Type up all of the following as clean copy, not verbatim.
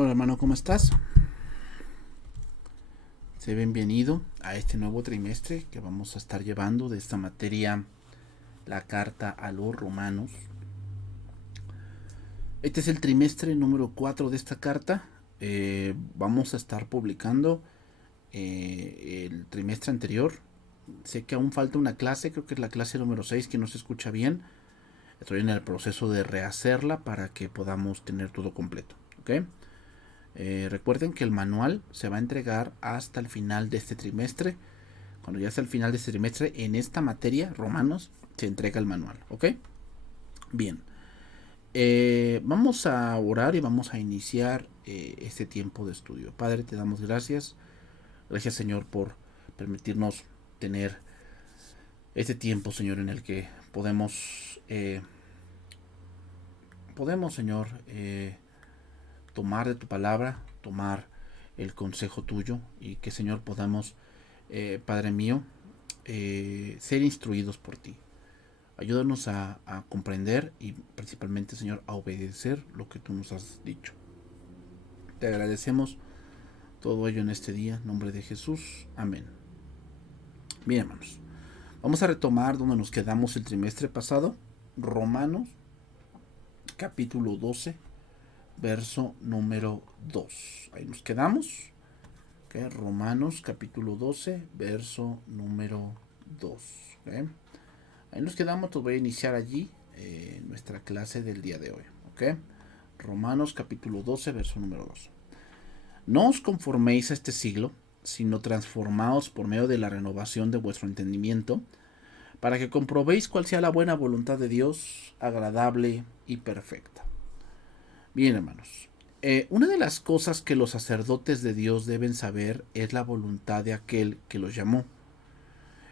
Hola hermano, ¿cómo estás? Sé bienvenido a este nuevo trimestre que vamos a estar llevando de esta materia, la carta a los romanos. Este es el trimestre número 4 de esta carta. Vamos a estar publicando el trimestre anterior. Sé que aún falta una clase, creo que es la clase número 6 que no se escucha bien. Estoy en el proceso de rehacerla para que podamos tener todo completo. ¿Ok? Recuerden que el manual se va a entregar hasta el final de este trimestre. Cuando ya sea el final de este trimestre, en esta materia, Romanos, se entrega el manual. ¿Ok? Bien. Vamos a orar y vamos a iniciar este tiempo de estudio. Padre, te damos gracias. Gracias, Señor, por permitirnos tener este tiempo, Señor, en el que podemos, Señor, tomar de tu palabra, tomar el consejo tuyo y que, Señor, podamos, Padre mío, ser instruidos por ti. Ayúdanos a comprender y principalmente, Señor, a obedecer lo que tú nos has dicho. Te agradecemos todo ello en este día, en nombre de Jesús. Amén. Bien, hermanos. Vamos a retomar donde nos quedamos el trimestre pasado. Romanos, capítulo 12, verso número 2. Ahí nos quedamos. Okay. Romanos, capítulo 12, verso número 2. Okay. Ahí nos quedamos, voy a iniciar allí nuestra clase del día de hoy. ¿Okay? Romanos capítulo 12, verso número 2. No os conforméis a este siglo, sino transformaos por medio de la renovación de vuestro entendimiento, para que comprobéis cuál sea la buena voluntad de Dios, agradable y perfecta. Bien, hermanos. Una de las cosas que los sacerdotes de Dios deben saber es la voluntad de aquel que los llamó.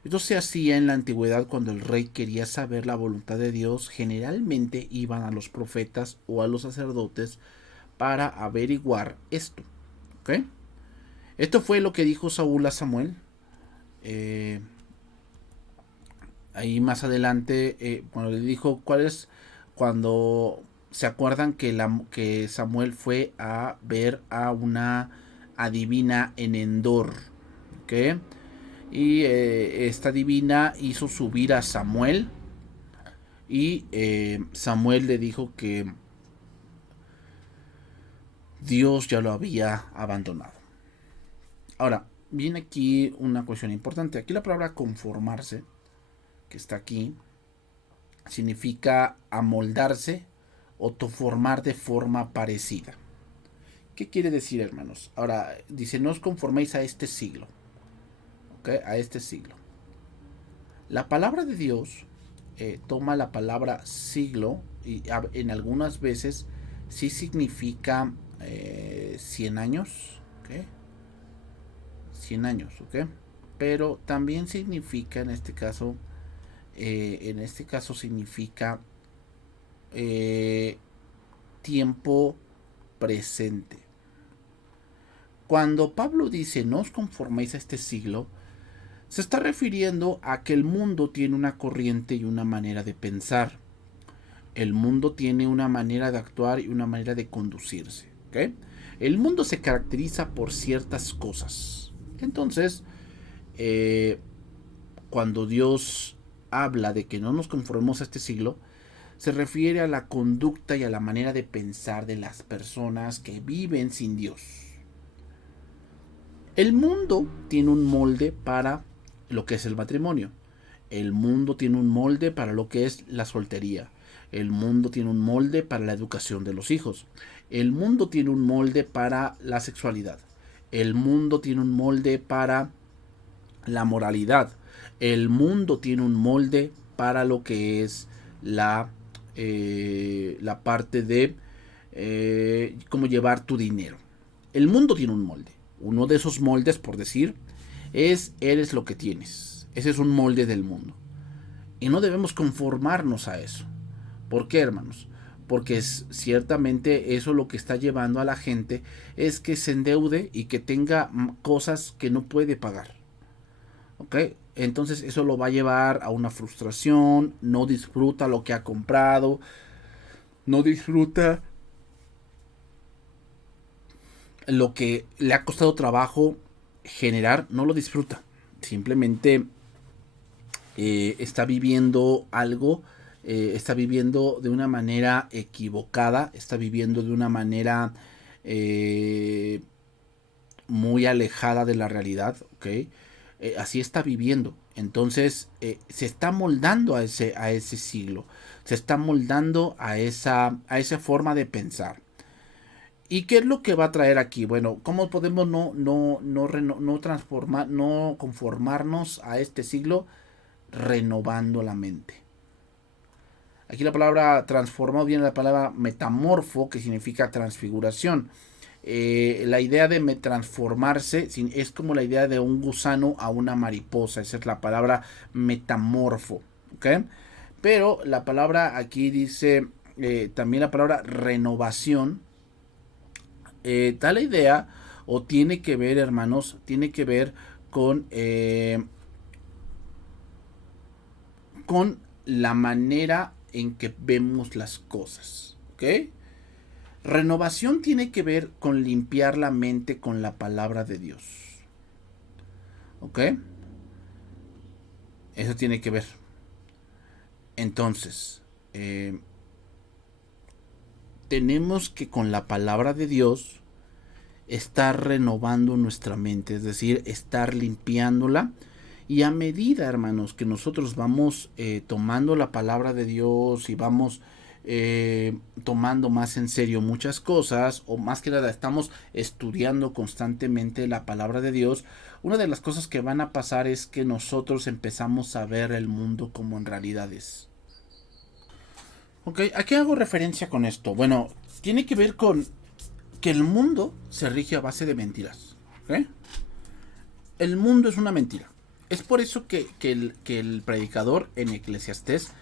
Esto se hacía en la antigüedad cuando el rey quería saber la voluntad de Dios. Generalmente iban a los profetas o a los sacerdotes para averiguar esto. ¿Okay? Esto fue lo que dijo Saúl a Samuel. Eh, Ahí más adelante, cuando le dijo cuál es, cuando se acuerdan que Samuel fue a ver a una adivina en Endor. ¿Okay? Y esta divina hizo subir a Samuel y Samuel le dijo que Dios ya lo había abandonado. Ahora, viene aquí una cuestión importante. Aquí la palabra conformarse, que está aquí, significa amoldarse o formar de forma parecida. ¿Qué quiere decir, hermanos? Ahora, dice, no os conforméis a este siglo. ¿Okay? A este siglo. La palabra de Dios toma la palabra siglo y en algunas veces sí significa 100 años, ¿okay? 100 años, ¿ok? Pero también significa en este caso significa eh, tiempo presente. Cuando Pablo dice no os conforméis a este siglo, se está refiriendo a que el mundo tiene una corriente y una manera de pensar. El mundo tiene una manera de actuar y una manera de conducirse. ¿Okay? El mundo se caracteriza por ciertas cosas. Entonces, cuando Dios habla de que no nos conformemos a este siglo, se refiere a la conducta y a la manera de pensar de las personas que viven sin Dios. El mundo tiene un molde para lo que es el matrimonio. El mundo tiene un molde para lo que es la soltería. El mundo tiene un molde para la educación de los hijos. El mundo tiene un molde para la sexualidad. El mundo tiene un molde para la moralidad. El mundo tiene un molde para lo que es la parte de cómo llevar tu dinero. El mundo tiene un molde. Uno de esos moldes, por decir, es eres lo que tienes. Ese es un molde del mundo. Y no debemos conformarnos a eso. ¿Por qué, hermanos? Porque ciertamente eso lo que está llevando a la gente es que se endeude y que tenga cosas que no puede pagar. ¿Ok? Entonces eso lo va a llevar a una frustración, no disfruta lo que ha comprado, no disfruta lo que le ha costado trabajo generar, no lo disfruta. Simplemente está viviendo algo, está viviendo de una manera equivocada, está viviendo de una manera muy alejada de la realidad, ¿ok? Así está viviendo. Entonces se está moldando a ese siglo, se está moldando a esa forma de pensar. ¿Y qué es lo que va a traer aquí? Bueno, ¿cómo podemos no transformar, no conformarnos a este siglo renovando la mente? Aquí la palabra transformado viene de la palabra metamorfo, que significa transfiguración. La idea de transformarse es como la idea de un gusano a una mariposa. Esa es la palabra metamorfo. ¿Okay? Pero la palabra aquí dice, también la palabra renovación, da la idea, o tiene que ver, hermanos, tiene que ver con la manera en que vemos las cosas. ¿Ok? Renovación tiene que ver con limpiar la mente con la palabra de Dios. ¿Ok? Eso tiene que ver. Entonces, tenemos que con la palabra de Dios estar renovando nuestra mente, es decir, estar limpiándola. Y a medida, hermanos, que nosotros vamos tomando la palabra de Dios y vamos tomando más en serio muchas cosas, o más que nada estamos estudiando constantemente la palabra de Dios, una de las cosas que van a pasar es que nosotros empezamos a ver el mundo como en realidad es. Ok, ¿a qué hago referencia con esto? Bueno, tiene que ver con que el mundo se rige a base de mentiras. ¿Ok? El mundo es una mentira. Es por eso que el predicador en Eclesiastés,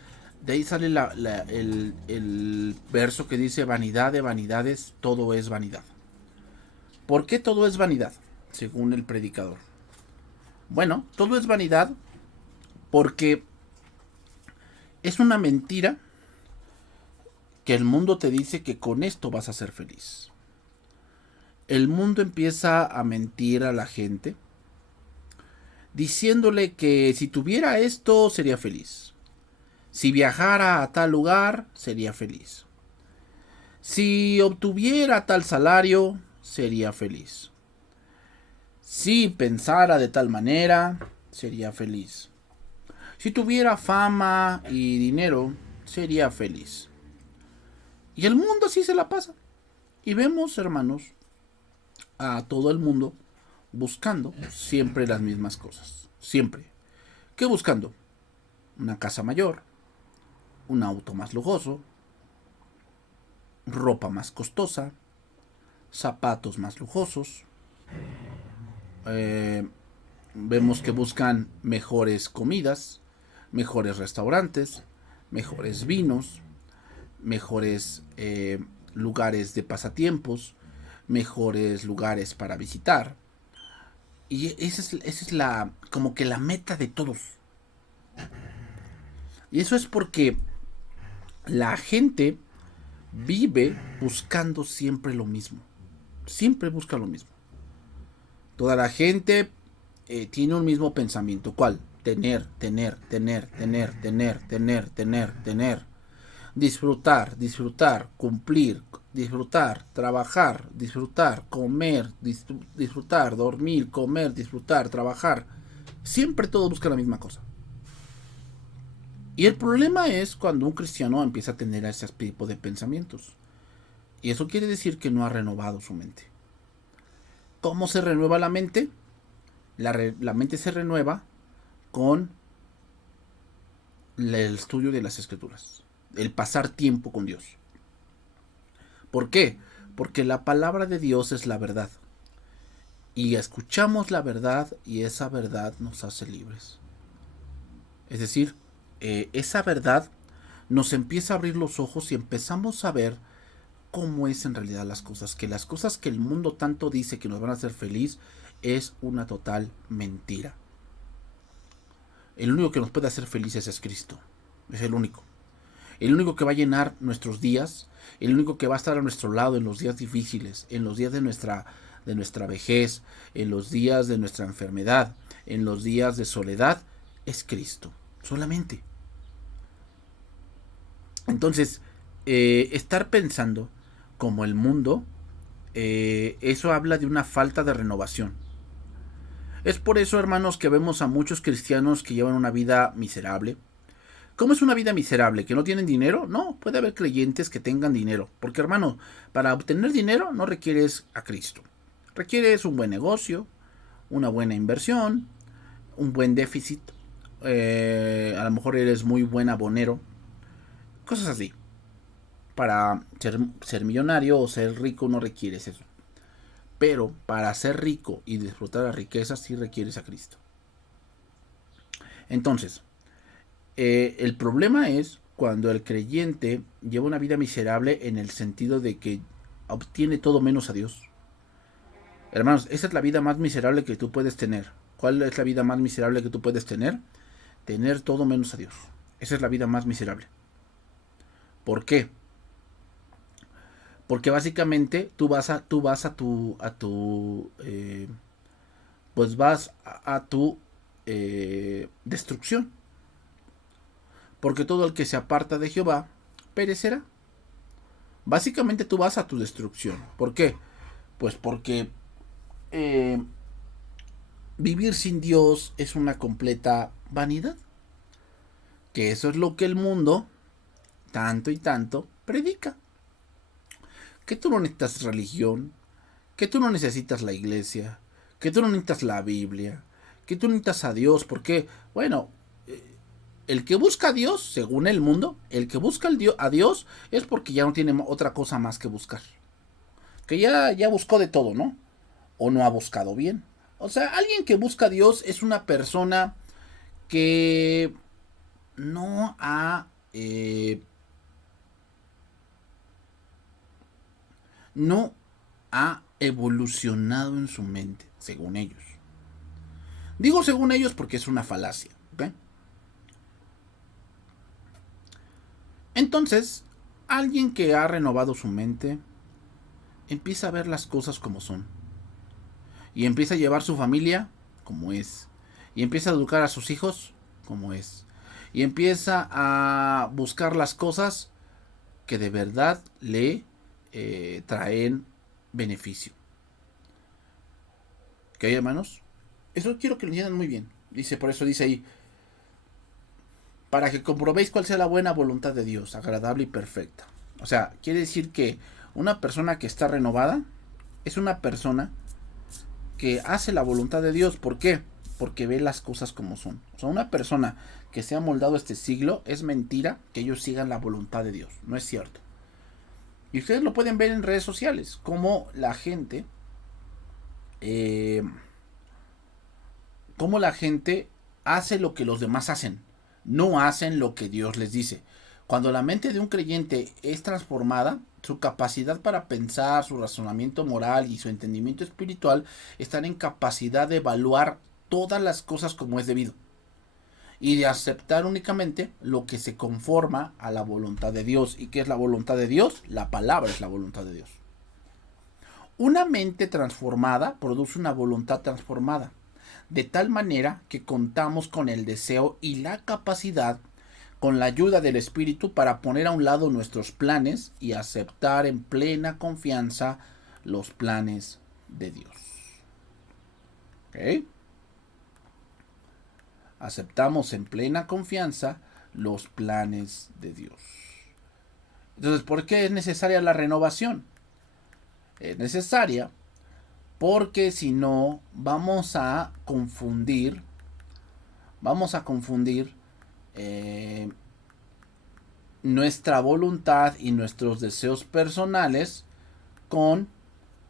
de ahí sale el verso que dice: vanidad de vanidades, todo es vanidad. ¿Por qué todo es vanidad? Según el predicador. Bueno, todo es vanidad porque es una mentira que el mundo te dice que con esto vas a ser feliz. El mundo empieza a mentir a la gente, diciéndole que si tuviera esto sería feliz. Si viajara a tal lugar, sería feliz. Si obtuviera tal salario, sería feliz. Si pensara de tal manera, sería feliz. Si tuviera fama y dinero, sería feliz. Y el mundo así se la pasa. Y vemos, hermanos, a todo el mundo buscando siempre las mismas cosas. Siempre. ¿Qué buscando? Una casa mayor, un auto más lujoso, ropa más costosa, zapatos más lujosos. Vemos que buscan mejores comidas, mejores restaurantes, mejores vinos, mejores lugares de pasatiempos, mejores lugares para visitar. Y esa es la, como que la meta de todos. Y eso es porque la gente vive buscando siempre lo mismo. Siempre busca lo mismo. Toda la gente tiene un mismo pensamiento. ¿Cuál? Tener, tener, tener, tener, tener, tener, tener, tener. Disfrutar, disfrutar, cumplir, disfrutar, trabajar, disfrutar, comer, disfrutar, dormir, comer, disfrutar, trabajar. Siempre todo busca la misma cosa. Y el problema es cuando un cristiano empieza a tener ese tipo de pensamientos. Y eso quiere decir que no ha renovado su mente. ¿Cómo se renueva la mente? La mente se renueva con el estudio de las escrituras. El pasar tiempo con Dios. ¿Por qué? Porque la palabra de Dios es la verdad. Y escuchamos la verdad y esa verdad nos hace libres. Es decir, esa verdad nos empieza a abrir los ojos y empezamos a ver cómo es en realidad las cosas. Que las cosas que el mundo tanto dice que nos van a hacer feliz es una total mentira. El único que nos puede hacer felices es Cristo. Es el único. El único que va a llenar nuestros días. El único que va a estar a nuestro lado en los días difíciles. En los días de de nuestra vejez, en los días de nuestra enfermedad, en los días de soledad, es Cristo, solamente. Entonces, estar pensando como el mundo, eso habla de una falta de renovación. Es por eso, hermanos, que vemos a muchos cristianos que llevan una vida miserable. ¿Cómo es una vida miserable? ¿Que no tienen dinero? No, puede haber creyentes que tengan dinero. Porque, hermano, para obtener dinero no requieres a Cristo. Requieres un buen negocio, una buena inversión, un buen déficit. A lo mejor eres muy buen abonero. Cosas así. Para ser millonario o ser rico no requieres eso. Pero para ser rico y disfrutar la riqueza sí requieres a Cristo. Entonces, el problema es cuando el creyente lleva una vida miserable en el sentido de que obtiene todo menos a Dios. Hermanos, esa es la vida más miserable que tú puedes tener. ¿Cuál es la vida más miserable que tú puedes tener? Tener todo menos a Dios. Esa es la vida más miserable. ¿Por qué? Porque básicamente tú vas a tu pues vas a tu destrucción. Porque todo el que se aparta de Jehová perecerá. Básicamente tú vas a tu destrucción. ¿Por qué? Pues porque eh, vivir sin Dios es una completa vanidad. Que eso es lo que el mundo, tanto y tanto, predica. Que tú no necesitas religión, que tú no necesitas la iglesia, que tú no necesitas la Biblia, que tú necesitas a Dios, porque, bueno, el que busca a Dios, según el mundo, el que busca a Dios es porque ya no tiene otra cosa más que buscar. Que ya buscó de todo, ¿no? O no ha buscado bien. O sea, alguien que busca a Dios es una persona que no ha no ha evolucionado en su mente, según ellos. Digo según ellos porque es una falacia. ¿Okay? Entonces, alguien que ha renovado su mente empieza a ver las cosas como son. Y empieza a llevar su familia como es. Y empieza a educar a sus hijos como es. Y empieza a buscar las cosas que de verdad le traen beneficio. ¿Ok, hermanos? Eso quiero que lo entiendan muy bien. Dice, por eso dice ahí, para que comprobéis cuál sea la buena voluntad de Dios, agradable y perfecta. O sea, quiere decir que una persona que está renovada es una persona que hace la voluntad de Dios. ¿Por qué? Porque ve las cosas como son. O sea, una persona que se ha moldado este siglo, es mentira que ellos sigan la voluntad de Dios. No es cierto. Y ustedes lo pueden ver en redes sociales, como la gente, eh, como la gente hace lo que los demás hacen, no hacen lo que Dios les dice. Cuando la mente de un creyente es transformada, su capacidad para pensar, su razonamiento moral y su entendimiento espiritual están en capacidad de evaluar todas las cosas como es debido y de aceptar únicamente lo que se conforma a la voluntad de Dios. ¿Y qué es la voluntad de Dios? La palabra es la voluntad de Dios. Una mente transformada produce una voluntad transformada, de tal manera que contamos con el deseo y la capacidad, con la ayuda del Espíritu, para poner a un lado nuestros planes y aceptar en plena confianza los planes de Dios. ¿Ok? Aceptamos en plena confianza los planes de Dios. Entonces, ¿por qué es necesaria la renovación? Es necesaria porque si no vamos a confundir eh, nuestra voluntad y nuestros deseos personales con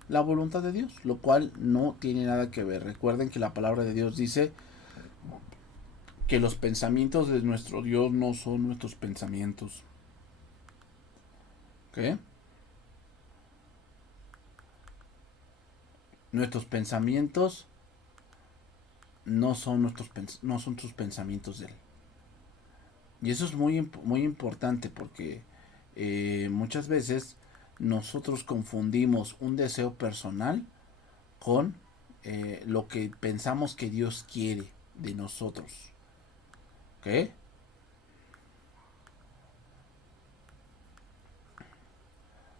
la voluntad de Dios, lo cual no tiene nada que ver. Recuerden que la palabra de Dios dice que los pensamientos de nuestro Dios no son nuestros pensamientos. ¿Ok? Nuestros pensamientos no son tus pensamientos de Él. Y eso es muy importante porque muchas veces nosotros confundimos un deseo personal con lo que pensamos que Dios quiere de nosotros. ¿Ok?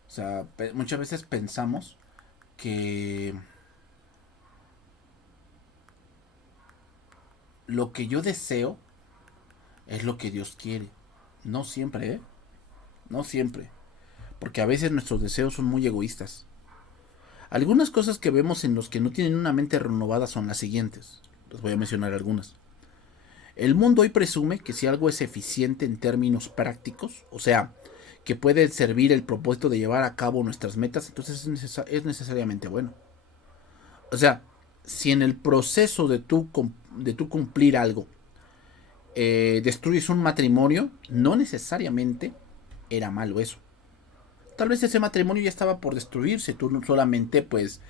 O sea, muchas veces pensamos que lo que yo deseo es lo que Dios quiere. No siempre, ¿eh? No siempre. Porque a veces nuestros deseos son muy egoístas. Algunas cosas que vemos en los que no tienen una mente renovada son las siguientes. Les voy a mencionar algunas. El mundo hoy presume que si algo es eficiente en términos prácticos, o sea, que puede servir el propósito de llevar a cabo nuestras metas, entonces es necesariamente bueno. O sea, si en el proceso de tu cumplir algo destruyes un matrimonio, no necesariamente era malo eso. Tal vez ese matrimonio ya estaba por destruirse, tú solamente pues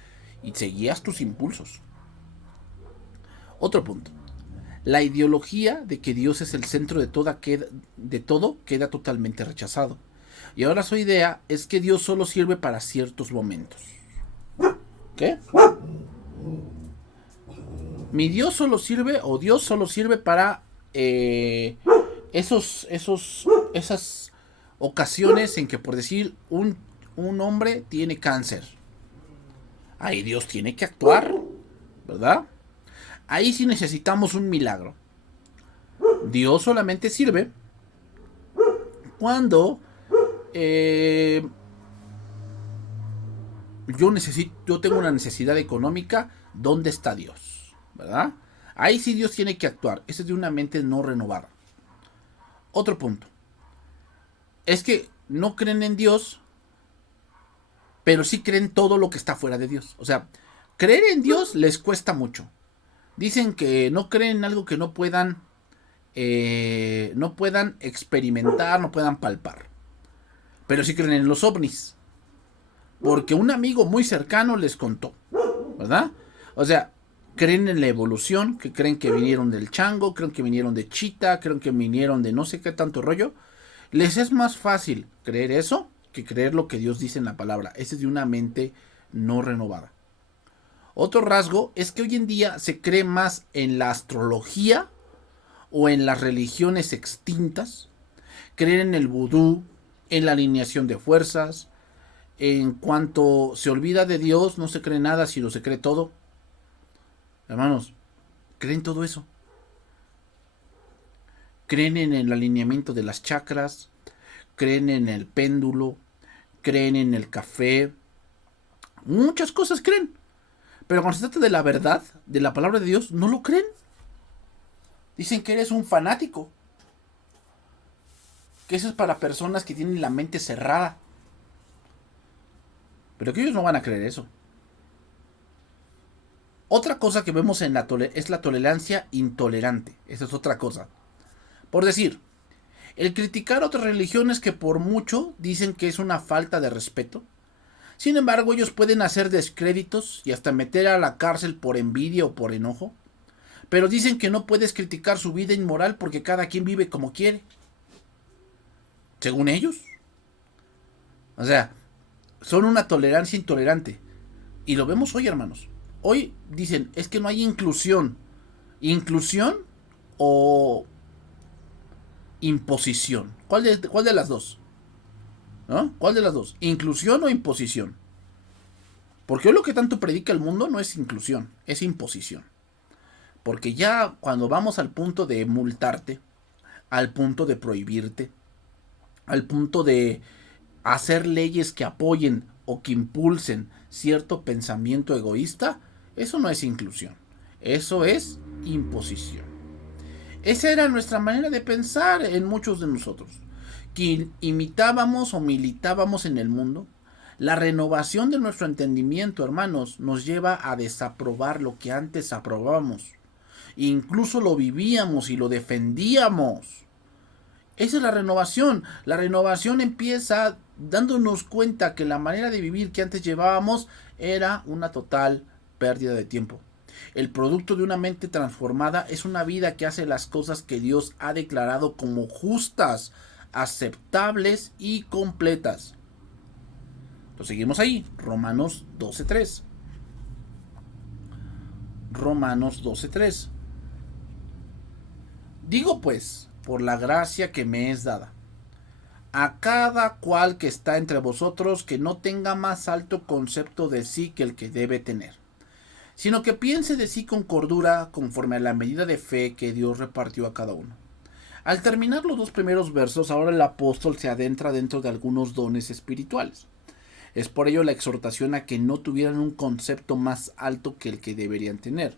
y seguías tus impulsos. Otro punto. La ideología de que Dios es el centro de todo queda totalmente rechazado. Y ahora su idea es que Dios solo sirve para ciertos momentos. ¿Qué? Mi Dios solo sirve, o Dios solo sirve para esas ocasiones en que, por decir, un hombre tiene cáncer. Ahí Dios tiene que actuar, ¿verdad? Ahí sí necesitamos un milagro. Dios solamente sirve cuando yo tengo una necesidad económica. ¿Dónde está Dios? ¿Verdad? Ahí sí Dios tiene que actuar. Eso es de una mente no renovada. Otro punto. Es que no creen en Dios, pero sí creen todo lo que está fuera de Dios. O sea, creer en Dios les cuesta mucho. Dicen que no creen en algo que no puedan experimentar, no puedan palpar. Pero sí creen en los ovnis. Porque un amigo muy cercano les contó, ¿verdad? O sea, creen en la evolución, que creen que vinieron del chango, creen que vinieron de chita, creen que vinieron de no sé qué tanto rollo. Les es más fácil creer eso que creer lo que Dios dice en la palabra. Ese es de una mente no renovada. Otro rasgo es que hoy en día se cree más en la astrología o en las religiones extintas. Creen en el vudú, en la alineación de fuerzas. En cuanto se olvida de Dios, no se cree nada, sino se cree todo. Hermanos, creen todo eso. Creen en el alineamiento de las chakras, creen en el péndulo, creen en el café. Muchas cosas creen. Pero cuando se trata de la verdad, de la palabra de Dios, no lo creen. Dicen que eres un fanático. Que eso es para personas que tienen la mente cerrada. Pero que ellos no van a creer eso. Otra cosa que vemos es la tolerancia intolerante. Esa es otra cosa. Por decir, el criticar otras religiones que por mucho dicen que es una falta de respeto. Sin embargo, ellos pueden hacer descréditos y hasta meter a la cárcel por envidia o por enojo. Pero dicen que no puedes criticar su vida inmoral porque cada quien vive como quiere. Según ellos. O sea, son una tolerancia intolerante. Y lo vemos hoy, hermanos. Hoy dicen, es que no hay inclusión. ¿Inclusión o imposición? ¿Cuál de las dos? ¿No? ¿Cuál de las dos? ¿Inclusión o imposición? Porque hoy lo que tanto predica el mundo no es inclusión, es imposición. Porque ya cuando vamos al punto de multarte, al punto de prohibirte, al punto de hacer leyes que apoyen o que impulsen cierto pensamiento egoísta, eso no es inclusión, eso es imposición. Esa era nuestra manera de pensar en muchos de nosotros, que imitábamos o militábamos en el mundo. La renovación de nuestro entendimiento, hermanos, nos lleva a desaprobar lo que antes aprobábamos. Incluso lo vivíamos y lo defendíamos. Esa es la renovación. La renovación empieza dándonos cuenta que la manera de vivir que antes llevábamos era una total pérdida de tiempo. El producto de una mente transformada es una vida que hace las cosas que Dios ha declarado como justas, aceptables y completas. Entonces seguimos ahí, Romanos 12:3. Romanos 12:3. Digo pues, por la gracia que me es dada, a cada cual que está entre vosotros, que no tenga más alto concepto de sí que el que debe tener, sino que piense de sí con cordura, conforme a la medida de fe que Dios repartió a cada uno. Al terminar los dos primeros versos, ahora el apóstol se adentra dentro de algunos dones espirituales. Es por ello la exhortación a que no tuvieran un concepto más alto que el que deberían tener.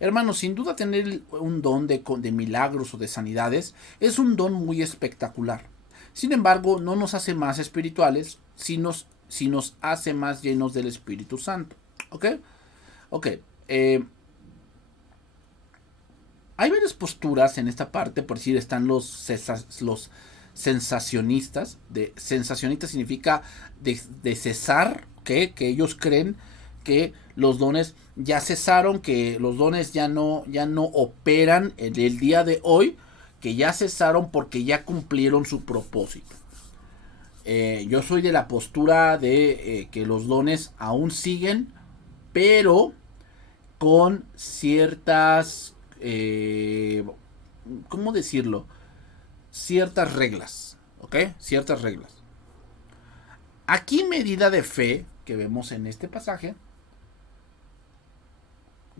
Hermanos, sin duda tener un don de milagros o de sanidades es un don muy espectacular. Sin embargo, no nos hace más espirituales, si nos hace más llenos del Espíritu Santo. ¿Ok? Ok. Hay varias posturas en esta parte. Por decir, están los sensacionistas. Sensacionista significa de cesar, ¿okay? Que ellos creen que los dones ya cesaron, que los dones ya no operan en el día de hoy, que ya cesaron porque ya cumplieron su propósito. Yo soy de la postura de que los dones aún siguen, pero con ciertas, ¿cómo decirlo? Ciertas reglas, ¿ok? Ciertas reglas. Aquí medida de fe que vemos en este pasaje,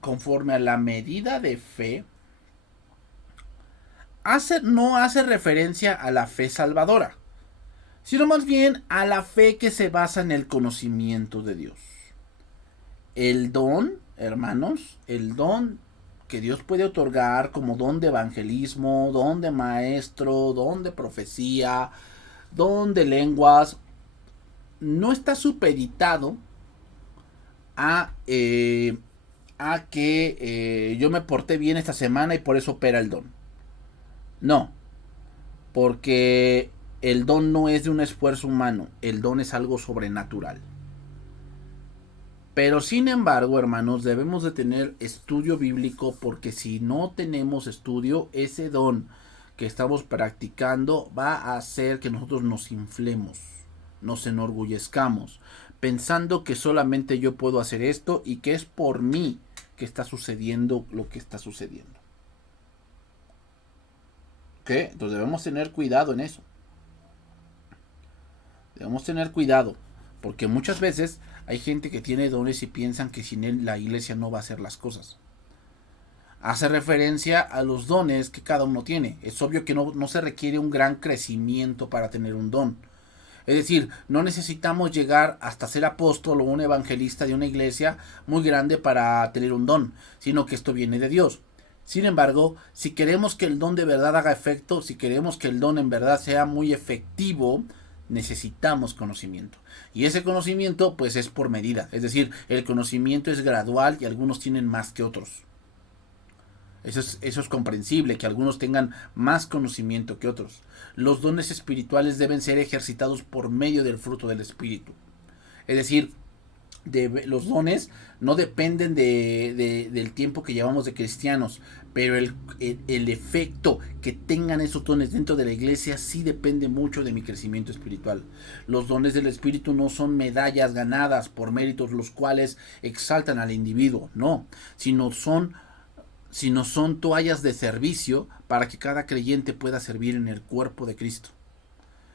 conforme a la medida de fe, no hace referencia a la fe salvadora, sino más bien a la fe que se basa en el conocimiento de Dios. El don, hermanos, el don que Dios puede otorgar como don de evangelismo, don de maestro, don de profecía, don de lenguas, no está supeditado a que yo me porté bien esta semana y por eso opera el don. No, porque el don no es de un esfuerzo humano, el don es algo sobrenatural. Pero sin embargo, hermanos, debemos de tener estudio bíblico, porque si no tenemos estudio, ese don que estamos practicando va a hacer que nosotros nos inflemos, nos enorgullezcamos, pensando que solamente yo puedo hacer esto y que es por mí que está sucediendo lo que está sucediendo. ¿Ok? Entonces debemos tener cuidado en eso. Debemos tener cuidado, porque muchas veces hay gente que tiene dones y piensan que sin él la iglesia no va a hacer las cosas. Hace referencia a los dones que cada uno tiene. Es obvio que no se requiere un gran crecimiento para tener un don. Es decir, no necesitamos llegar hasta ser apóstol o un evangelista de una iglesia muy grande para tener un don, sino que esto viene de Dios. Sin embargo, si queremos que el don de verdad haga efecto, si queremos que el don en verdad sea muy efectivo, necesitamos conocimiento. Y ese conocimiento pues es por medida. Es decir, el conocimiento es gradual y algunos tienen más que otros. Eso es comprensible, que algunos tengan más conocimiento que otros. Los dones espirituales deben ser ejercitados por medio del fruto del Espíritu. Es decir, los dones no dependen del tiempo que llevamos de cristianos, pero el efecto que tengan esos dones dentro de la iglesia sí depende mucho de mi crecimiento espiritual. Los dones del Espíritu no son medallas ganadas por méritos los cuales exaltan al individuo, no, sino son toallas de servicio para que cada creyente pueda servir en el cuerpo de Cristo.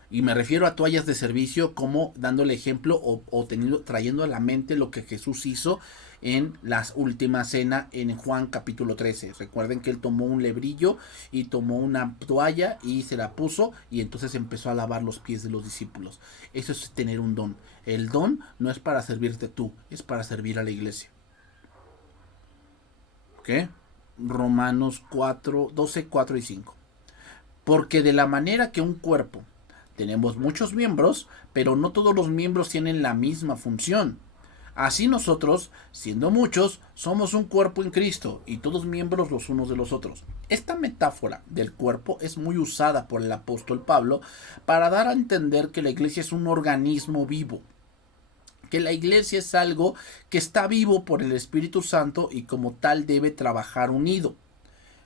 Y me refiero a toallas de servicio como dándole ejemplo o trayendo a la mente lo que Jesús hizo en la última cena en Juan capítulo 13. Recuerden que él tomó un lebrillo y tomó una toalla y se la puso y entonces empezó a lavar los pies de los discípulos. Eso es tener un don. El don no es para servirte tú, es para servir a la iglesia. ¿Ok? Romanos 12, 4 y 5. Porque de la manera que un cuerpo tenemos muchos miembros, pero no todos los miembros tienen la misma función. Así nosotros, siendo muchos, somos un cuerpo en Cristo y todos miembros los unos de los otros. Esta metáfora del cuerpo es muy usada por el apóstol Pablo para dar a entender que la iglesia es un organismo vivo, que la iglesia es algo que está vivo por el Espíritu Santo y como tal debe trabajar unido.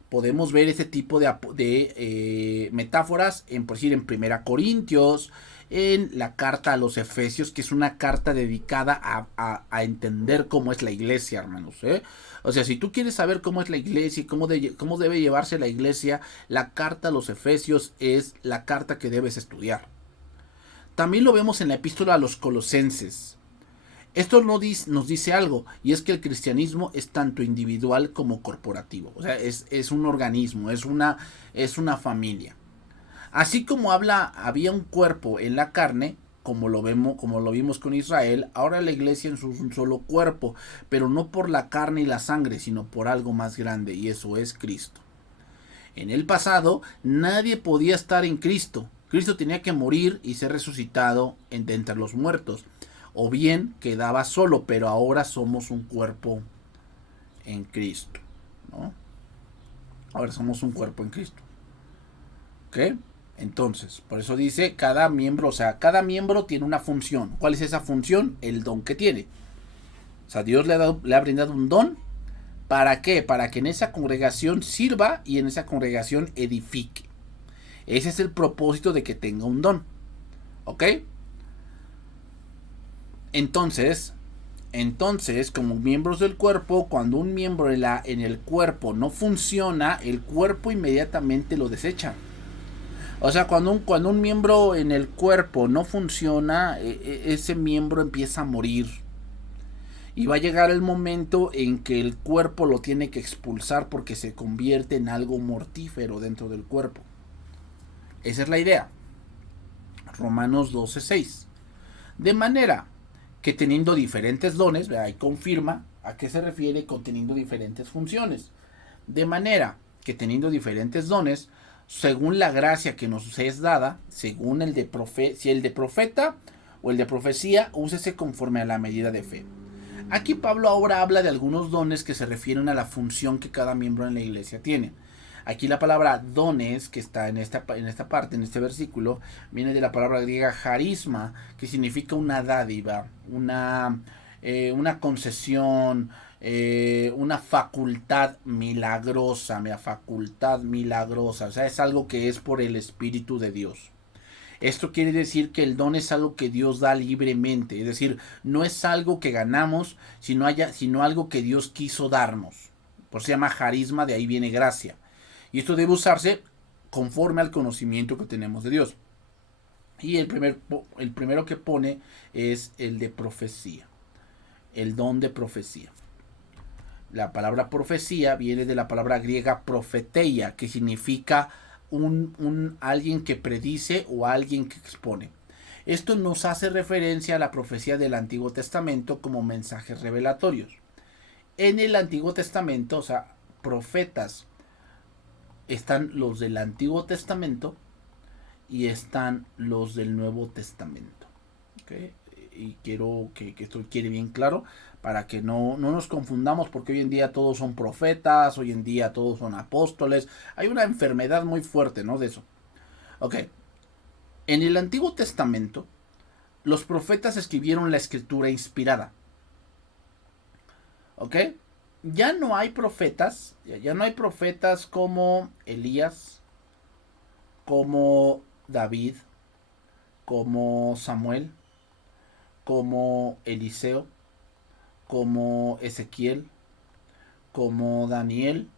Podemos ver ese tipo de metáforas en, por decir, en Primera Corintios, en la carta a los Efesios, que es una carta dedicada a entender cómo es la iglesia, hermanos. O sea, si tú quieres saber cómo es la iglesia y cómo debe llevarse la iglesia, la carta a los Efesios es la carta que debes estudiar. También lo vemos en la epístola a los Colosenses. Esto nos dice algo, y es que el cristianismo es tanto individual como corporativo. O sea, es un organismo, es una familia. Así como había un cuerpo en la carne, como lo vimos con Israel, ahora la iglesia es un solo cuerpo, pero no por la carne y la sangre, sino por algo más grande, y eso es Cristo. En el pasado, nadie podía estar en Cristo. Cristo tenía que morir y ser resucitado de entre los muertos. O bien quedaba solo, pero ahora somos un cuerpo en Cristo, ¿no? Ahora somos un cuerpo en Cristo. ¿Ok? Entonces, por eso dice cada miembro, o sea, cada miembro tiene una función. ¿Cuál es esa función? El don que tiene. O sea, Dios le ha brindado un don. ¿Para qué? Para que en esa congregación sirva y en esa congregación edifique. Ese es el propósito de que tenga un don. ¿Ok? Entonces, como miembros del cuerpo, cuando un miembro en el cuerpo no funciona, el cuerpo inmediatamente lo desecha. O sea, cuando un miembro en el cuerpo no funciona, ese miembro empieza a morir. Y va a llegar el momento en que el cuerpo lo tiene que expulsar porque se convierte en algo mortífero dentro del cuerpo. Esa es la idea. Romanos 12:6. De manera que teniendo diferentes dones, ahí confirma a qué se refiere con teniendo diferentes funciones. De manera que teniendo diferentes dones, según la gracia que nos es dada, según si el de profeta o el de profecía, úsese conforme a la medida de fe. Aquí Pablo ahora habla de algunos dones que se refieren a la función que cada miembro en la iglesia tiene. Aquí la palabra dones, que está en esta parte, en este versículo, viene de la palabra griega charisma, que significa una dádiva, una concesión, una facultad milagrosa, o sea, es algo que es por el Espíritu de Dios. Esto quiere decir que el don es algo que Dios da libremente, es decir, no es algo que ganamos, sino algo que Dios quiso darnos. Por eso se llama carisma, de ahí viene gracia. Y esto debe usarse conforme al conocimiento que tenemos de Dios. Y el primero que pone es el de profecía, el don de profecía. La palabra profecía viene de la palabra griega profeteia, que significa alguien que predice o alguien que expone. Esto nos hace referencia a la profecía del Antiguo Testamento como mensajes revelatorios. En el Antiguo Testamento, o sea, profetas, están los del Antiguo Testamento y están los del Nuevo Testamento. ¿Okay? Y quiero que esto quede bien claro para que no nos confundamos, porque hoy en día todos son profetas, hoy en día todos son apóstoles. Hay una enfermedad muy fuerte, ¿no? De eso. Ok. En el Antiguo Testamento, los profetas escribieron la escritura inspirada. ¿Ok? Ya no hay profetas como Elías, como David, como Samuel, como Eliseo, como Ezequiel, como Daniel,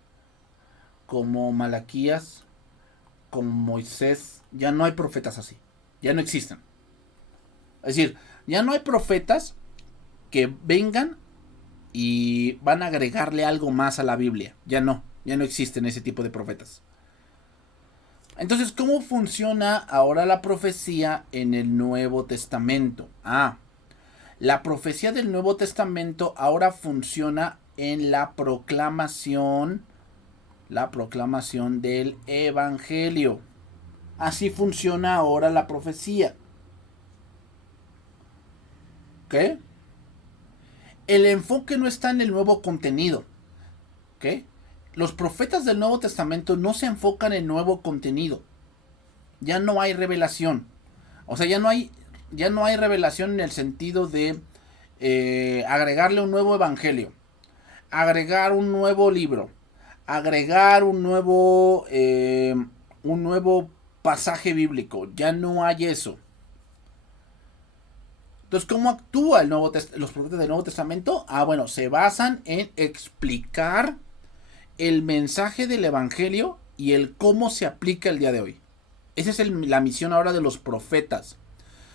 como Malaquías, como Moisés. Ya no hay profetas así, ya no existen. Es decir, ya no hay profetas que vengan y van a agregarle algo más a la Biblia. Ya no existen ese tipo de profetas. Entonces, ¿cómo funciona ahora la profecía en el Nuevo Testamento? La profecía del Nuevo Testamento ahora funciona en la proclamación del Evangelio. Así funciona ahora la profecía. ¿Ok? El enfoque no está en el nuevo contenido. ¿Ok? Los profetas del Nuevo Testamento no se enfocan en nuevo contenido. Ya no hay revelación. O sea, ya no hay revelación en el sentido de agregarle un nuevo evangelio, agregar un nuevo libro, agregar un nuevo pasaje bíblico. Ya no hay eso. Entonces, ¿cómo actúa los profetas del Nuevo Testamento? Bueno, se basan en explicar el mensaje del Evangelio y el cómo se aplica el día de hoy. Esa es la misión ahora de los profetas.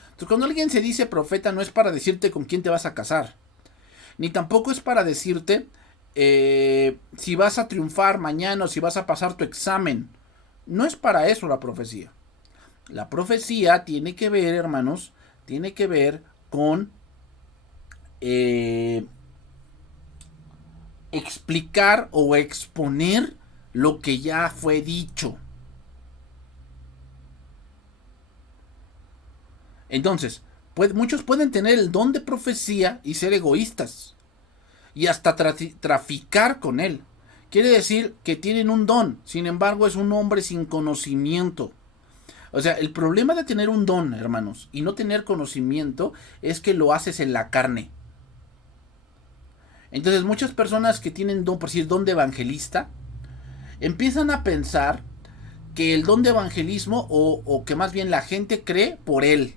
Entonces, cuando alguien se dice profeta, no es para decirte con quién te vas a casar, ni tampoco es para decirte si vas a triunfar mañana o si vas a pasar tu examen. No es para eso la profecía. La profecía tiene que ver, hermanos, tiene que ver con explicar o exponer lo que ya fue dicho. Entonces, muchos pueden tener el don de profecía y ser egoístas y hasta traficar con él. Quiere decir que tienen un don, sin embargo es un hombre sin conocimiento. O sea, el problema de tener un don, hermanos, y no tener conocimiento es que lo haces en la carne. Entonces muchas personas que tienen don, por decir don de evangelista, empiezan a pensar que el don de evangelismo o que más bien la gente cree por él.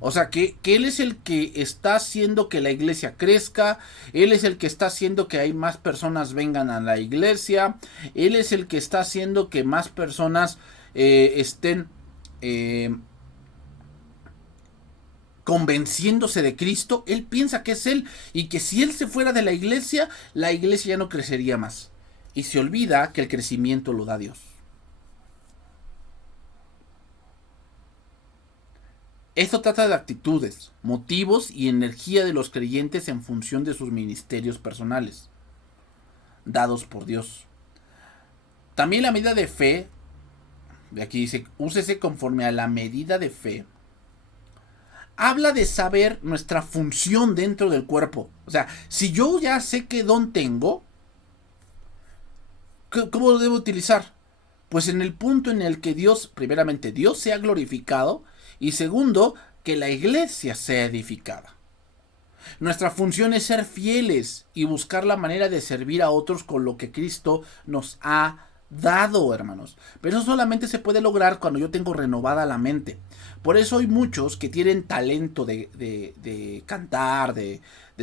O sea, que él es el que está haciendo que la iglesia crezca, él es el que está haciendo que hay más personas vengan a la iglesia, él es el que está haciendo que más personas estén convenciéndose de Cristo. Él piensa que es él y que si él se fuera de la iglesia ya no crecería más. Y se olvida que el crecimiento lo da Dios. Esto trata de actitudes, motivos y energía de los creyentes en función de sus ministerios personales, dados por Dios. También la medida de fe, de aquí dice, úsese conforme a la medida de fe, habla de saber nuestra función dentro del cuerpo. O sea, si yo ya sé qué don tengo, ¿cómo lo debo utilizar? Pues en el punto en el que Dios, primeramente, Dios sea glorificado y segundo, que la iglesia sea edificada. Nuestra función es ser fieles y buscar la manera de servir a otros con lo que Cristo nos ha dado, hermanos. Pero eso solamente se puede lograr cuando yo tengo renovada la mente. Por eso hay muchos que tienen talento de cantar, de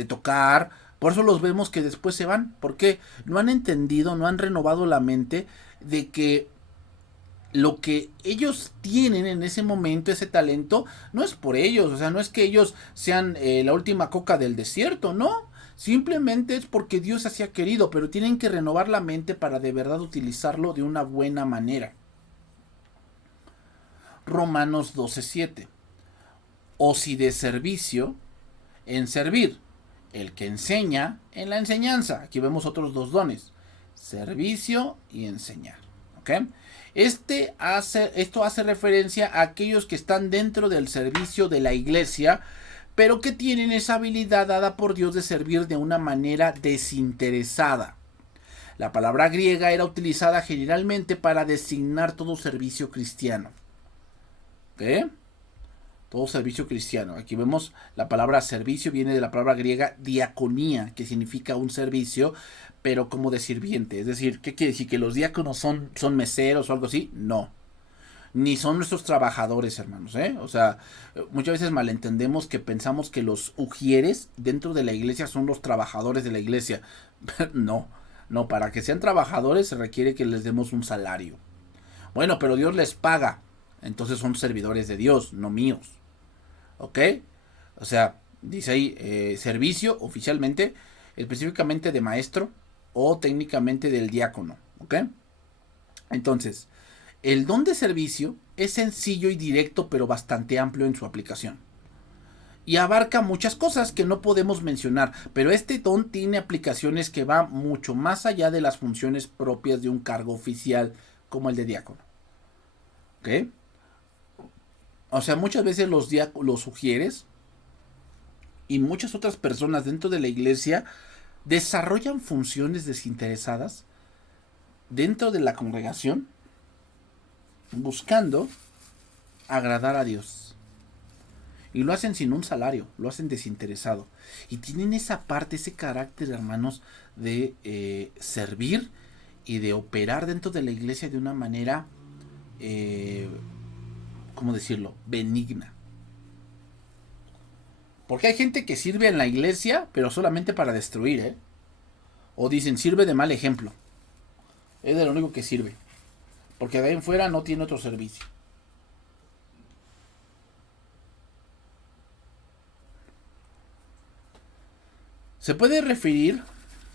tocar. Por eso los vemos que después se van. Porque no han entendido, no han renovado la mente de que lo que ellos tienen en ese momento, ese talento, no es por ellos, o sea, no es que ellos sean la última coca del desierto, no, simplemente es porque Dios así ha querido, pero tienen que renovar la mente para de verdad utilizarlo de una buena manera. Romanos 12:7. O si de servicio, en servir, el que enseña, en la enseñanza. Aquí vemos otros dos dones, servicio y enseñar, ¿ok? Esto hace referencia a aquellos que están dentro del servicio de la iglesia, pero que tienen esa habilidad dada por Dios de servir de una manera desinteresada. La palabra griega era utilizada generalmente para designar todo servicio cristiano. ¿Ok? Todo servicio cristiano. Aquí vemos la palabra servicio, viene de la palabra griega diaconía, que significa un servicio, pero como de sirviente. Es decir, ¿qué quiere decir? ¿Que los diáconos son meseros o algo así? No. Ni son nuestros trabajadores, hermanos, ¿eh? O sea, muchas veces malentendemos que pensamos que los ujieres dentro de la iglesia son los trabajadores de la iglesia. No, no, para que sean trabajadores se requiere que les demos un salario. Bueno, pero Dios les paga. Entonces son servidores de Dios, no míos. ¿Ok? O sea, dice ahí servicio oficialmente, específicamente de maestro o técnicamente del diácono. ¿Ok? Entonces, el don de servicio es sencillo y directo, pero bastante amplio en su aplicación. Y abarca muchas cosas que no podemos mencionar, pero este don tiene aplicaciones que van mucho más allá de las funciones propias de un cargo oficial como el de diácono. ¿Ok? O sea, muchas veces los sugieres y muchas otras personas dentro de la iglesia desarrollan funciones desinteresadas dentro de la congregación buscando agradar a Dios. Y lo hacen sin un salario, lo hacen desinteresado. Y tienen esa parte, ese carácter, hermanos, de servir y de operar dentro de la iglesia de una manera, eh, ¿cómo decirlo?, benigna. Porque hay gente que sirve en la iglesia, pero solamente para destruir, ¿eh? O dicen, sirve de mal ejemplo. Es de lo único que sirve. Porque de ahí en fuera no tiene otro servicio. Se puede referir,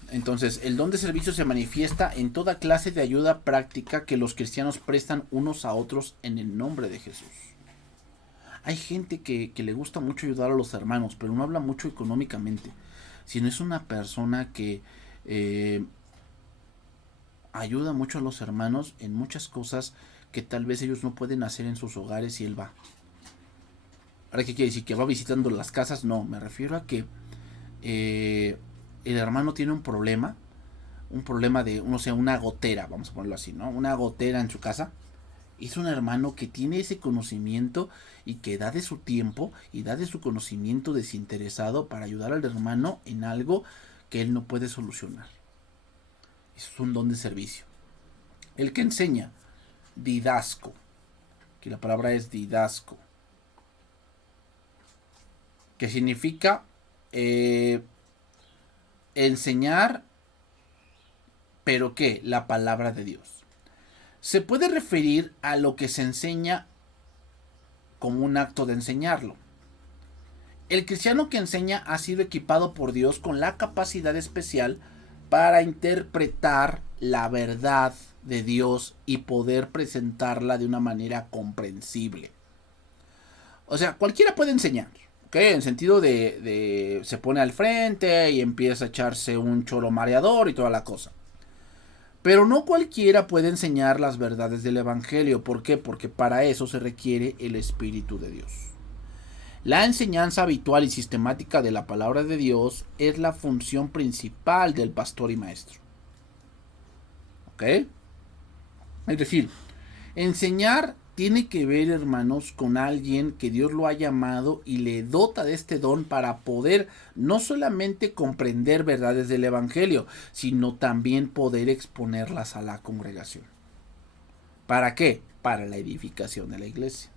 entonces, el don de servicio se manifiesta en toda clase de ayuda práctica que los cristianos prestan unos a otros en el nombre de Jesús. Hay gente que le gusta mucho ayudar a los hermanos, pero no habla mucho económicamente, sino es una persona que ayuda mucho a los hermanos en muchas cosas que tal vez ellos no pueden hacer en sus hogares y él va. Ahora, ¿qué quiere decir? ¿Que va visitando las casas? No, me refiero a que el hermano tiene un problema de, no sé, una gotera, vamos a ponerlo así, ¿no? Una gotera en su casa. Es un hermano que tiene ese conocimiento y que da de su tiempo y da de su conocimiento desinteresado para ayudar al hermano en algo que él no puede solucionar. Es un don de servicio. El que enseña, didasco, que la palabra es didasco, que significa enseñar, pero ¿qué? La palabra de Dios. Se puede referir a lo que se enseña como un acto de enseñarlo. El cristiano que enseña ha sido equipado por Dios con la capacidad especial para interpretar la verdad de Dios y poder presentarla de una manera comprensible. O sea, cualquiera puede enseñar, ¿ok? En sentido de se pone al frente y empieza a echarse un choro mareador y toda la cosa. Pero no cualquiera puede enseñar las verdades del Evangelio. ¿Por qué? Porque para eso se requiere el Espíritu de Dios. La enseñanza habitual y sistemática de la palabra de Dios es la función principal del pastor y maestro. ¿Ok? Es decir, enseñar tiene que ver, hermanos, con alguien que Dios lo ha llamado y le dota de este don para poder no solamente comprender verdades del Evangelio, sino también poder exponerlas a la congregación. ¿Para qué? Para la edificación de la iglesia.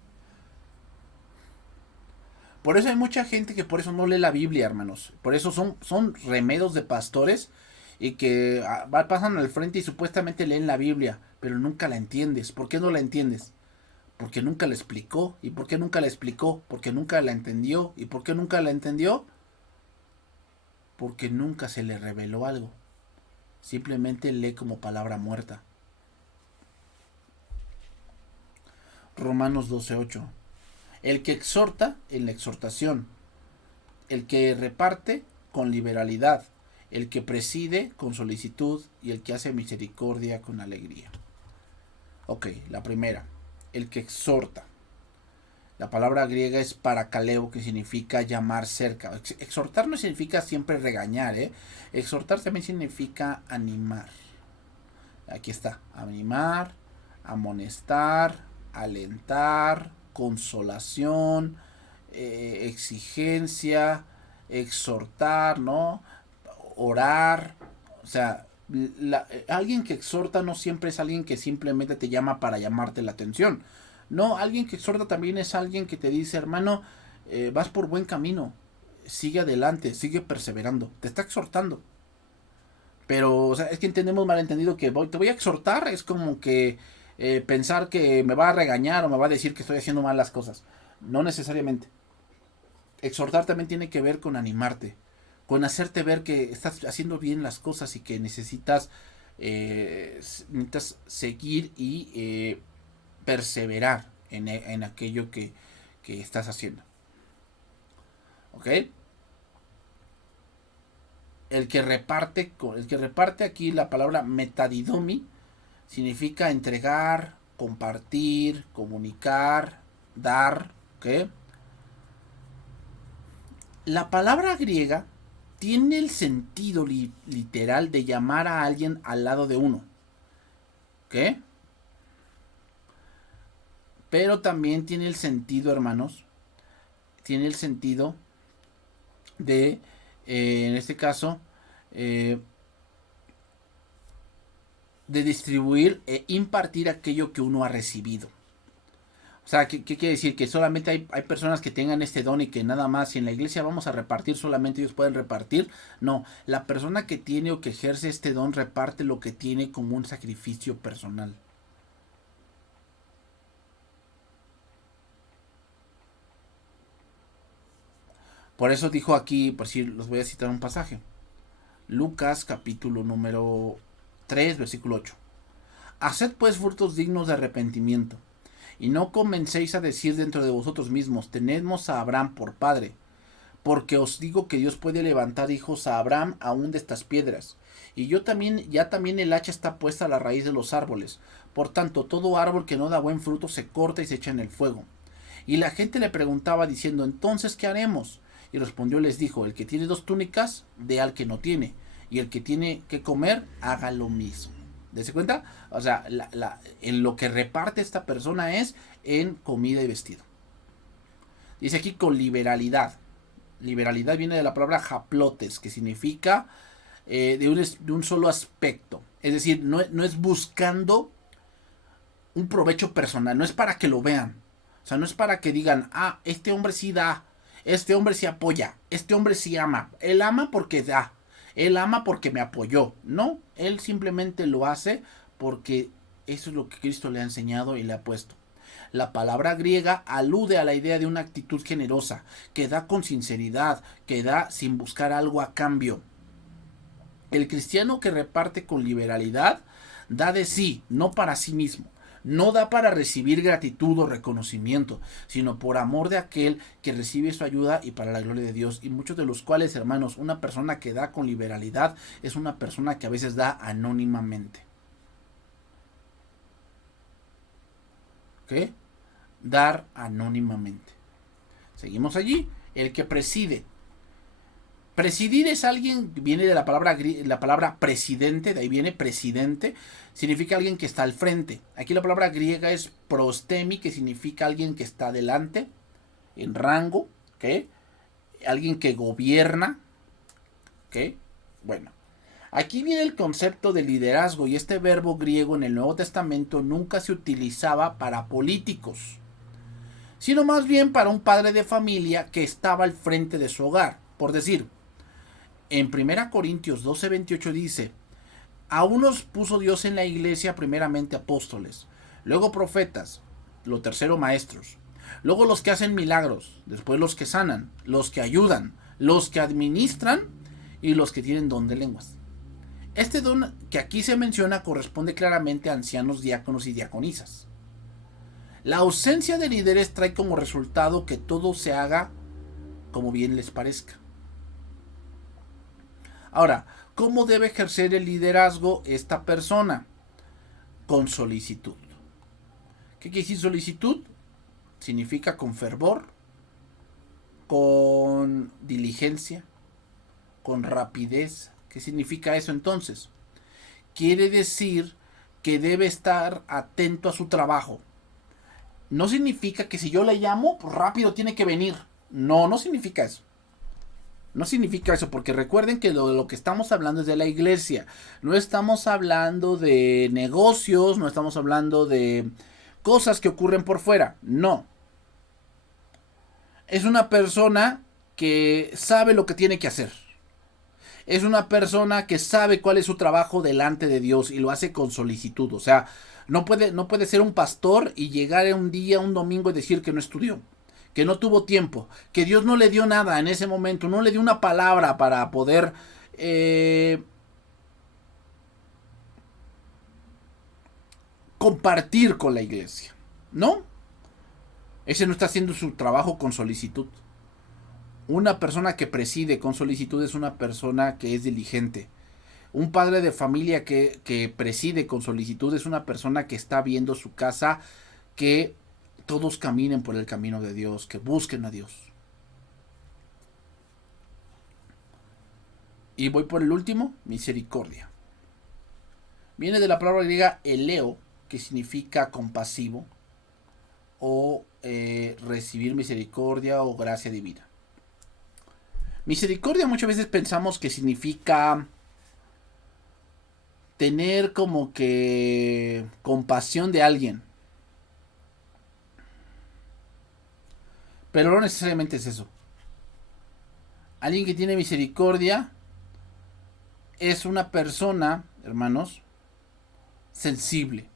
Por eso hay mucha gente que por eso no lee la Biblia, hermanos. Por eso son remedos de pastores y que pasan al frente y supuestamente leen la Biblia, pero nunca la entiendes. ¿Por qué no la entiendes? Porque nunca la explicó. ¿Y por qué nunca la explicó? Porque nunca la entendió. ¿Y por qué nunca la entendió? Porque nunca se le reveló algo. Simplemente lee como palabra muerta. Romanos 12:8. El que exhorta en la exhortación. El que reparte con liberalidad. El que preside con solicitud. Y el que hace misericordia con alegría. Ok, la primera. El que exhorta. La palabra griega es parakaleo, que significa llamar cerca. Exhortar no significa siempre regañar, ¿eh? Exhortar también significa animar. Aquí está, animar, amonestar, alentar, consolación, exigencia, exhortar, ¿no? Orar. O sea, alguien que exhorta no siempre es alguien que simplemente te llama para llamarte la atención. No, alguien que exhorta también es alguien que te dice, hermano, vas por buen camino, sigue adelante, sigue perseverando, te está exhortando. Pero, o sea, es que entendemos malentendido que te voy a exhortar, es como que pensar que me va a regañar o me va a decir que estoy haciendo mal las cosas. No necesariamente. Exhortar también tiene que ver con animarte, con hacerte ver que estás haciendo bien las cosas y que necesitas seguir y perseverar en aquello que estás haciendo. ¿Ok? El que reparte aquí la palabra metadidomi significa entregar, compartir, comunicar, dar. ¿Ok? La palabra griega tiene el sentido literal de llamar a alguien al lado de uno. ¿Ok? Pero también tiene el sentido, hermanos, tiene el sentido de, en este caso, de distribuir e impartir aquello que uno ha recibido. O sea, ¿qué quiere decir? Que solamente hay personas que tengan este don y que nada más, si en la iglesia vamos a repartir, solamente ellos pueden repartir. No, la persona que tiene o que ejerce este don reparte lo que tiene como un sacrificio personal. Por eso dijo aquí, por si los voy a citar un pasaje. Lucas capítulo número 3, versículo 8. Haced pues frutos dignos de arrepentimiento, y no comencéis a decir dentro de vosotros mismos, tenemos a Abraham por padre, porque os digo que Dios puede levantar hijos a Abraham aún de estas piedras. Y yo también, ya también el hacha está puesta a la raíz de los árboles. Por tanto, todo árbol que no da buen fruto se corta y se echa en el fuego. Y la gente le preguntaba diciendo, entonces, ¿qué haremos? Y respondió, les dijo, el que tiene 2 túnicas, dé al que no tiene. Y el que tiene que comer, haga lo mismo. ¿Dese cuenta? O sea, en lo que reparte esta persona es en comida y vestido. Dice aquí con liberalidad. Liberalidad viene de la palabra japlotes, que significa de un solo aspecto. Es decir, no es buscando un provecho personal, no es para que lo vean. O sea, no es para que digan, ah, este hombre sí da, este hombre sí apoya, este hombre sí ama. Él ama porque da, él ama porque me apoyó. No, él simplemente lo hace porque eso es lo que Cristo le ha enseñado y le ha puesto. La palabra griega alude a la idea de una actitud generosa, que da con sinceridad, que da sin buscar algo a cambio. El cristiano que reparte con liberalidad da de sí, no para sí mismo. No da para recibir gratitud o reconocimiento, sino por amor de aquel que recibe su ayuda y para la gloria de Dios. Y muchos de los cuales, hermanos, una persona que da con liberalidad es una persona que a veces da anónimamente. ¿Ok? Dar anónimamente. Seguimos allí. El que preside. Presidir es alguien, viene de la palabra presidente, de ahí viene presidente, significa alguien que está al frente. Aquí la palabra griega es prostemi, que significa alguien que está delante, en rango, ¿ok? Alguien que gobierna, ¿ok? Bueno, aquí viene el concepto de liderazgo y este verbo griego en el Nuevo Testamento nunca se utilizaba para políticos, sino más bien para un padre de familia que estaba al frente de su hogar. Por decir, en 1 Corintios 12:28 dice, a unos puso Dios en la iglesia primeramente apóstoles, luego profetas, lo tercero maestros, luego los que hacen milagros, después los que sanan, los que ayudan, los que administran y los que tienen don de lenguas. Este don que aquí se menciona corresponde claramente a ancianos, diáconos y diaconisas. La ausencia de líderes trae como resultado que todo se haga como bien les parezca. Ahora, ¿cómo debe ejercer el liderazgo esta persona? Con solicitud. ¿Qué quiere decir solicitud? Significa con fervor, con diligencia, con rapidez. ¿Qué significa eso entonces? Quiere decir que debe estar atento a su trabajo. No significa que si yo le llamo, pues rápido tiene que venir. No, no significa eso. No significa eso, porque recuerden que lo que estamos hablando es de la iglesia. No estamos hablando de negocios, no estamos hablando de cosas que ocurren por fuera. No. Es una persona que sabe lo que tiene que hacer. Es una persona que sabe cuál es su trabajo delante de Dios y lo hace con solicitud. O sea, no puede ser un pastor y llegar un día, un domingo y decir que no estudió, que no tuvo tiempo, que Dios no le dio nada en ese momento, no le dio una palabra para poder compartir con la iglesia. ¿No? Ese no está haciendo su trabajo con solicitud. Una persona que preside con solicitud es una persona que es diligente. Un padre de familia que preside con solicitud es una persona que está viendo su casa, que todos caminen por el camino de Dios, que busquen a Dios. Y voy por el último, misericordia. Viene de la palabra griega eleo, que significa compasivo o recibir misericordia o gracia divina. Misericordia muchas veces pensamos que significa tener como que compasión de alguien. Pero no necesariamente es eso. Alguien que tiene misericordia es una persona, hermanos, sensible.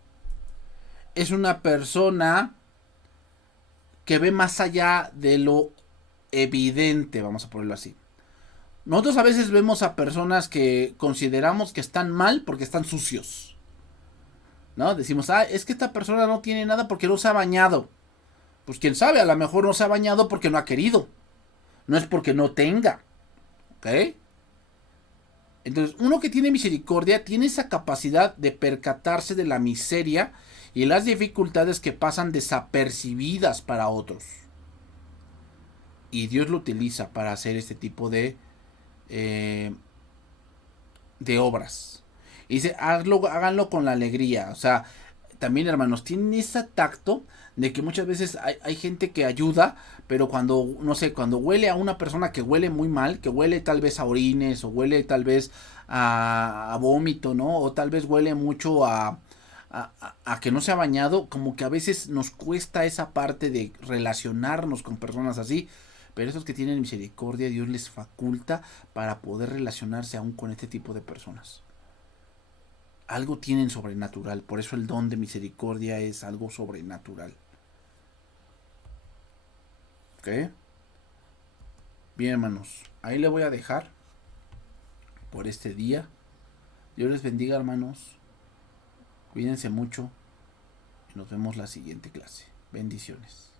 Es una persona que ve más allá de lo evidente, vamos a ponerlo así. Nosotros a veces vemos a personas que consideramos que están mal porque están sucios, ¿no? Decimos, es que esta persona no tiene nada porque no se ha bañado. Pues quién sabe, a lo mejor no se ha bañado porque no ha querido. No es porque no tenga. ¿Ok? Entonces, uno que tiene misericordia tiene esa capacidad de percatarse de la miseria y las dificultades que pasan desapercibidas para otros. Y Dios lo utiliza para hacer este tipo eh, de obras. Y dice, háganlo con la alegría. O sea, también hermanos, tienen ese tacto de que muchas veces hay gente que ayuda, pero cuando, no sé, cuando huele a una persona que huele muy mal, que huele tal vez a orines, o huele tal vez a vómito, ¿no? O tal vez huele mucho a que no se ha bañado, como que a veces nos cuesta esa parte de relacionarnos con personas así. Pero esos que tienen misericordia, Dios les faculta para poder relacionarse aún con este tipo de personas. Algo tienen sobrenatural, por eso el don de misericordia es algo sobrenatural. ¿Ok? Bien, hermanos, ahí le voy a dejar por este día. Dios les bendiga, hermanos. Cuídense mucho y nos vemos la siguiente clase. Bendiciones.